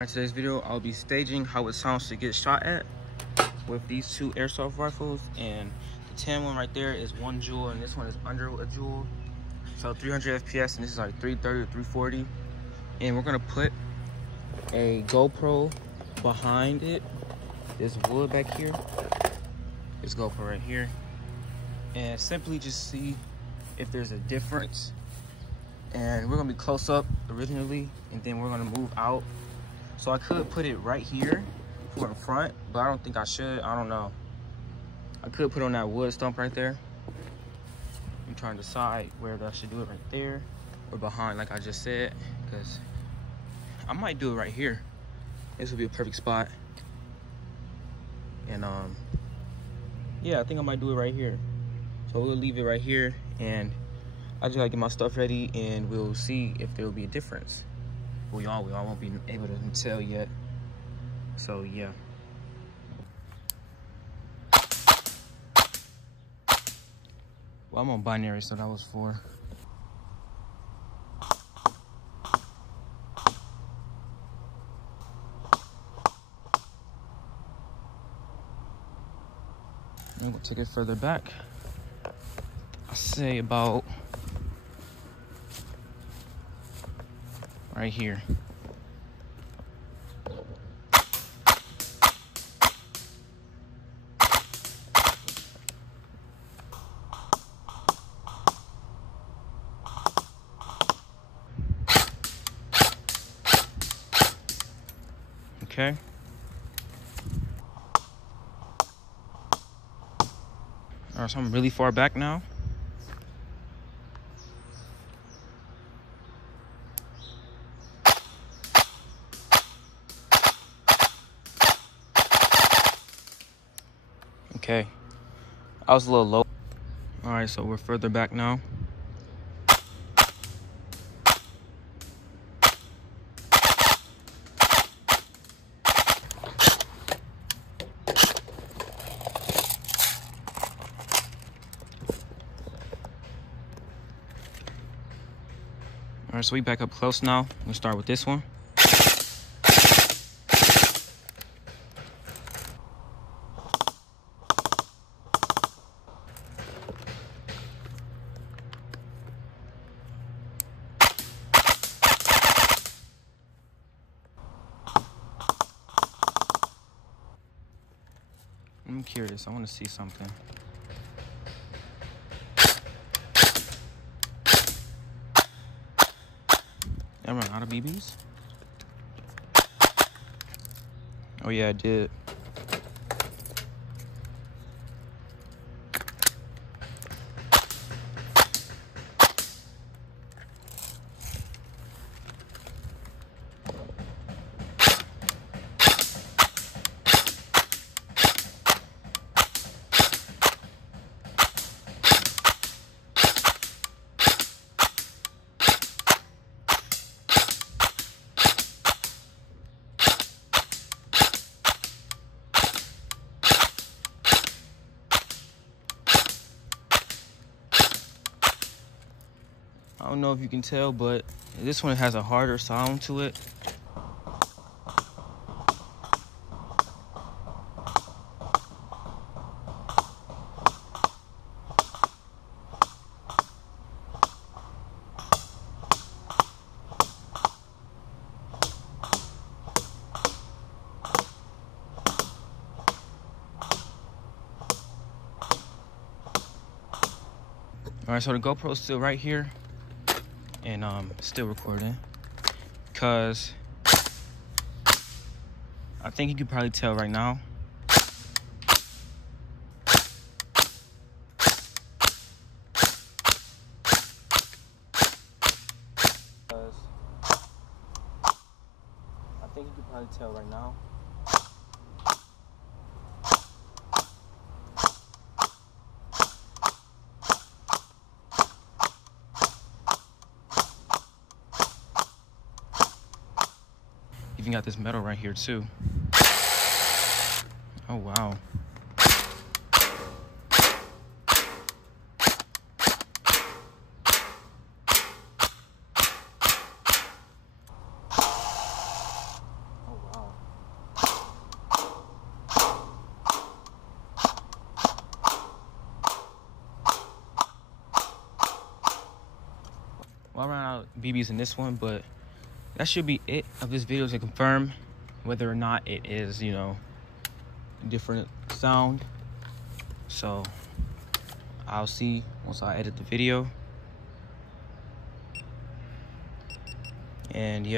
In today's video, I'll be staging how it sounds to get shot at with these two airsoft rifles, and the tan one right there is 1 joule and this one is under a joule, so 300 FPS, and this is like 330 or 340. And we're gonna put a GoPro behind it, this wood back here, this GoPro right here, and simply just see if there's a difference. And we're gonna be close up originally, and then we're gonna move out. So I could put it right here for in front, but I don't think I should. I don't know. I could put on that wood stump right there. I'm trying to decide whether I should do it right there or behind, like I just said, because I might do it right here. This would be a perfect spot. And yeah, I think I might do it right here. So we'll leave it right here, and I just gotta get my stuff ready, and we'll see if there will be a difference. We all won't be able to tell yet. So yeah. Well, I'm on binary, so that was 4. I'm gonna take it further back. I say about right here. Okay. All right, so I'm really far back now. Okay, I was a little low. All right, so we're further back now. All right, so we back up close now. We'll start with this one. I'm curious, I want to see something. I run out of BBs? Oh yeah, I did. I don't know if you can tell, but this one has a harder sound to it. All right, so the GoPro's still right here, and still recording, because I think you can probably tell right now. I think you can probably tell right now. Even got this metal right here too. Oh wow. Oh Well, I ran out of BBs in this one, but that should be it of this video to confirm whether or not it is, you know, different sound. So I'll see once I edit the video. And yeah.